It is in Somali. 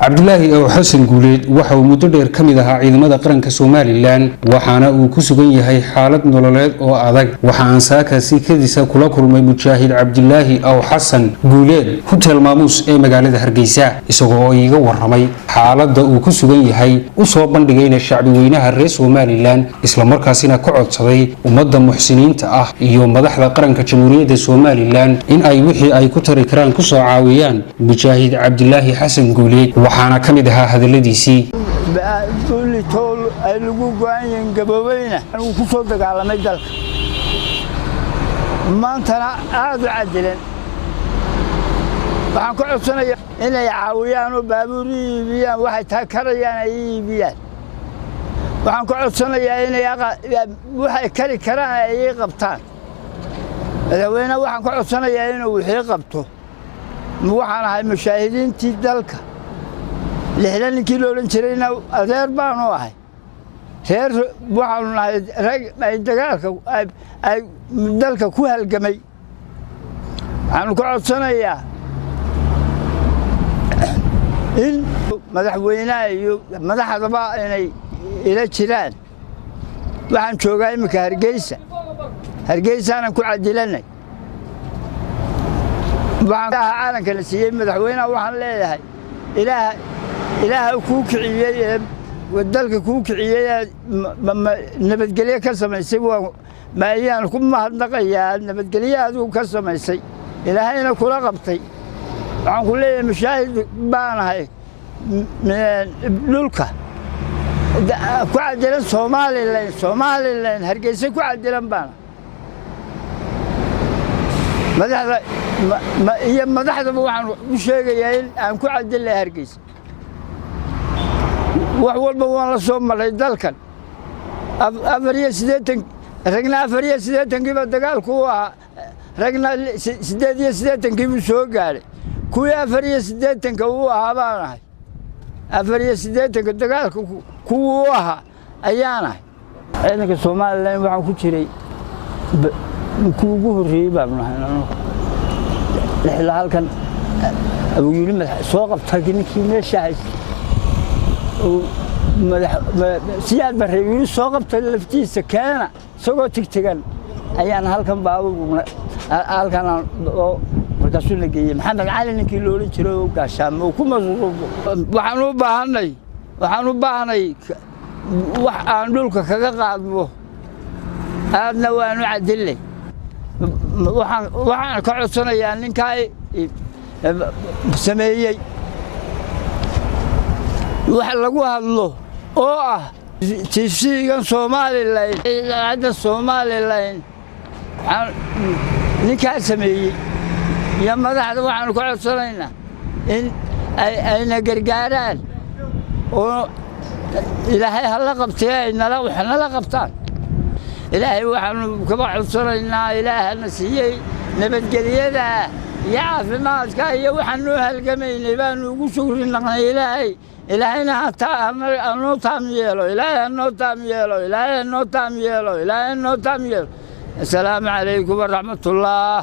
Cabdilaahi oo Xasan Guuleed waxa uu muddo dheer ka mid ahaa ciidamada qaranka Soomaaliland waxaana uu ku sugan yahay xaalad nololeed oo adag waxa aan saakaasi kadisa kula kulmay Mujaahid Cabdilaahi oo Xasan Guuleed hotel maamuus ee magaalada Hargeysa isagoo iiga waramay xaaladda uu ku sugan yahay u soo bandhigayna shacbi weynaha reer Soomaaliland isla markaasina ka codsaday ummadda muxsiniinta ah iyo madaxda qaranka Jamhuuriyadda Soomaaliland in ay wixii ay ku tari karaan ku soo caawiyaan Mujaahid Cabdilaahi Xasan Guuleed waxaana kamid ahaa hadaladiisii bulli tool ay lagu go'aan gaboobeyna uu ku soo dagaalamay dalka maantana aad u cadilan waxaan ku codsanayaa inay caawiyaan oo baabuuriyaan waxay taakarayaan ay iibiyaan waxaan ku codsanayaa inay waxay kari karaan ay qabtaan madaxweynaha waxaan ku codsanayaa inuu wixii qabto waxaan ahay mushaahidiintii dalka لحلان كيلو لنشرينا أثير بانو هاي ثير بوحنا رج دجالك أي دلك كوه الجمي عن كل سنة يا إن مدح وينا مدح ضباء يعني إلى شيران وعن شو جاي مكهرجيسة هرجيسة أنا كل عدلني وعن أنا كنسيين مدح وينا وعن ليه هاي إله كوك عيال والدلك كوك عيال نبتقليه كسم يسوى ما يان كم ما هالنقيا نبتقليه هذو كسم يسي إلهينا كل رقبتي عن كل مشاهد بانا هاي من لولكا كوعدلن Somali لين هرجيسي كوعدلن بانا هي مدحده waxaan u sheegayaa in aan ku cadilay Hargeysa wax walba waan la soo maray dalkan afariya sideetan kiiba dagaalku waa ragna sideetan kiiba soo gaaray kuwii afariya sideetanka uu ahaa baanahay afariya sideetanka dagaalku kuwuu ahaa ayaanahay ciidanka Soomaaliland waxaan ku jiray kuugu horeeyay baan nahay لحلا هالكن أبو يلمس سوق بتاعني كيمياء شايس سياد بريء سوق بتلفتي سكانة سوق تكتجن أيان هالكن بابو هالكن مركزون لقيه محمد علي نكيلو لشرو كاشام وكم وحنو بهني وحنولك كذا قادمه هذا وانو عدلي waxaan ka codsanayaa ninka sameeyay wax lagu hadlo oo ah tiisigan Somaliland ninka sameeyay ya madaxda waxaan ka codsanaynaa in ayna gargaaraan oo ilaahay hala qabtay nala qabtaan إلهي وحنا كبار صرنا إله نسيي نبتقليدا يعرف الناس كاي وحنا هالجميل يبان وشكر لنا إلهينا أنو تاميلو إلهي أنو تاميلو السلام عليكم ورحمة الله